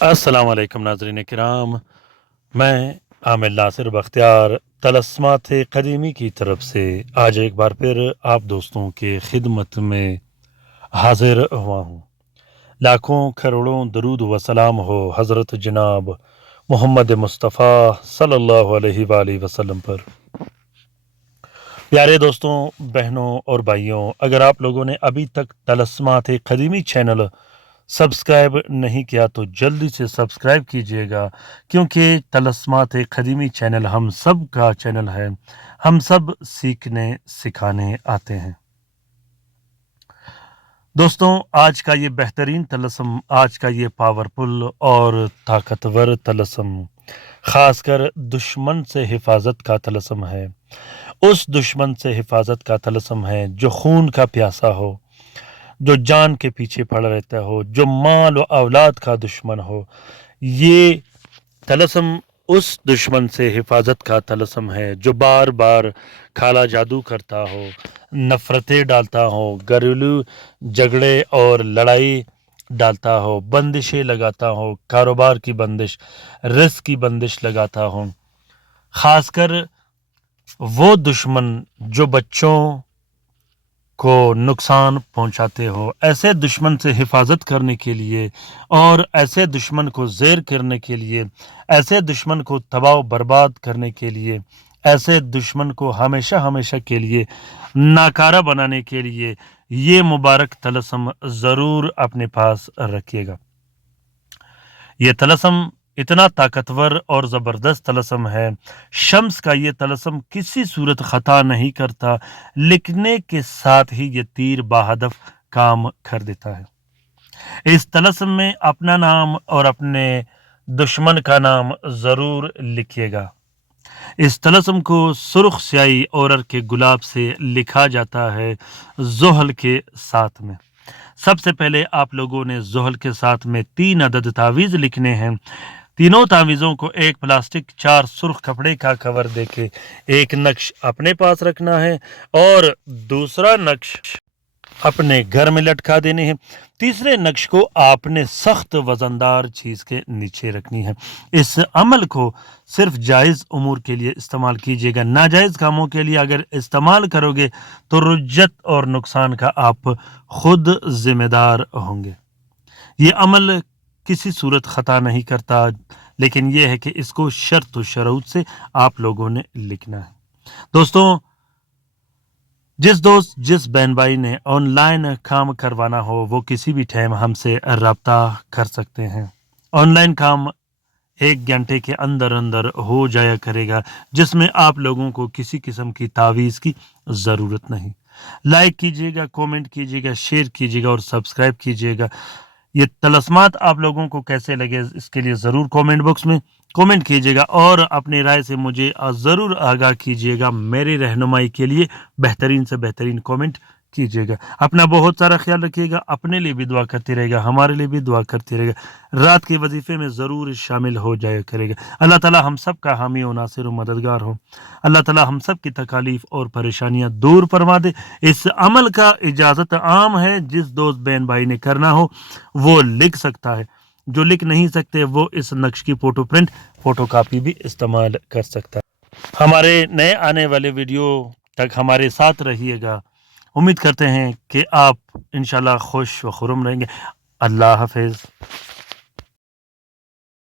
السلام علیکم ناظرین کرام، میں عامر ناصر بختیار طلسمات قدیمی کی طرف سے آج ایک بار پھر آپ دوستوں کے خدمت میں حاضر ہوا ہوں۔ لاکھوں کروڑوں درود و سلام ہو حضرت جناب محمد مصطفیٰ صلی اللہ علیہ وآلہ وسلم پر۔ پیارے دوستوں، بہنوں اور بھائیوں، اگر آپ لوگوں نے ابھی تک طلسمات قدیمی چینل سبسکرائب نہیں کیا تو جلدی سے سبسکرائب کیجئے گا، کیونکہ طلسمات قدیمی چینل ہم سب کا چینل ہے۔ ہم سب سیکھنے سکھانے آتے ہیں۔ دوستوں، آج کا یہ بہترین طلسم، آج کا یہ پاورفل اور طاقتور طلسم خاص کر دشمن سے حفاظت کا طلسم ہے۔ اس دشمن سے حفاظت کا طلسم ہے جو خون کا پیاسا ہو، جو جان کے پیچھے پڑا رہتا ہو، جو مال و اولاد کا دشمن ہو۔ یہ طلسم اس دشمن سے حفاظت کا طلسم ہے جو بار بار کالا جادو کرتا ہو، نفرتیں ڈالتا ہو، گھریلو جھگڑے اور لڑائی ڈالتا ہو، بندشیں لگاتا ہو، کاروبار کی بندش، رزق کی بندش لگاتا ہو۔ خاص کر وہ دشمن جو بچوں کو نقصان پہنچاتے ہو، ایسے دشمن سے حفاظت کرنے کے لیے اور ایسے دشمن کو زیر کرنے کے لیے، ایسے دشمن کو تباہ و برباد کرنے کے لیے، ایسے دشمن کو ہمیشہ ہمیشہ کے لیے ناکارہ بنانے کے لیے یہ مبارک طلسم ضرور اپنے پاس رکھیے گا۔ یہ طلسم اتنا طاقتور اور زبردست طلسم ہے، شمس کا یہ طلسم کسی صورت خطا نہیں کرتا، لکھنے کے ساتھ ہی یہ تیر بہدف کام کر دیتا ہے۔ اس طلسم میں اپنا نام اور اپنے دشمن کا نام ضرور لکھیے گا۔ اس طلسم کو سرخ سیاہی اور کے گلاب سے لکھا جاتا ہے زحل کے ساتھ میں۔ سب سے پہلے آپ لوگوں نے زحل کے ساتھ میں 3 عدد تعویذ لکھنے ہیں۔ تینوں تعویذوں کو ایک پلاسٹک 4 سرخ کپڑے کا کور دے کے ایک نقش اپنے پاس رکھنا ہے اور دوسرا نقش اپنے گھر میں لٹکا دینے ہیں۔ تیسرے نقش کو آپ نے سخت وزندار چیز کے نیچے رکھنی ہے۔ اس عمل کو صرف جائز امور کے لیے استعمال کیجیے گا، ناجائز کاموں کے لیے اگر استعمال کرو گے تو رجت اور نقصان کا آپ خود ذمہ دار ہوں گے۔ یہ عمل کسی صورت خطا نہیں کرتا، لیکن یہ ہے کہ اس کو شرط و شروط سے آپ لوگوں نے لکھنا ہے۔ دوستوں، جس دوست جس بہن بھائی نے آن لائن کام کروانا ہو وہ کسی بھی ٹائم ہم سے رابطہ کر سکتے ہیں۔ آن لائن کام 1 گھنٹے کے اندر اندر ہو جایا کرے گا، جس میں آپ لوگوں کو کسی قسم کی تعویذ کی ضرورت نہیں۔ لائک کیجیے گا، کومنٹ کیجیے گا، شیئر کیجیے گا اور سبسکرائب کیجیے گا۔ یہ طلسمات آپ لوگوں کو کیسے لگے اس کے لیے ضرور کومنٹ باکس میں کومنٹ کیجیے گا اور اپنی رائے سے مجھے ضرور آگاہ کیجیے گا۔ میری رہنمائی کے لیے بہترین سے بہترین کومنٹ کیجیے گا۔ اپنا بہت سارا خیال رکھیے گا، اپنے لیے بھی دعا کرتے رہے گا، ہمارے لیے بھی دعا کرتے رہے گا۔ رات کے وظیفے میں ضرور شامل ہو جایا کرے گا۔ اللہ تعالی ہم سب کا حامی و ناصر و مددگار ہو۔ اللہ تعالی ہم سب کی تکالیف اور پریشانیاں دور فرما دے۔ اس عمل کا اجازت عام ہے، جس دوست بہن بھائی نے کرنا ہو وہ لکھ سکتا ہے، جو لکھ نہیں سکتے وہ اس نقش کی فوٹو کاپی بھی استعمال کر سکتا ہے۔ ہمارے نئے آنے والے ویڈیو تک ہمارے ساتھ رہیے گا۔ امید کرتے ہیں کہ آپ انشاءاللہ خوش و خرم رہیں گے۔ اللہ حافظ۔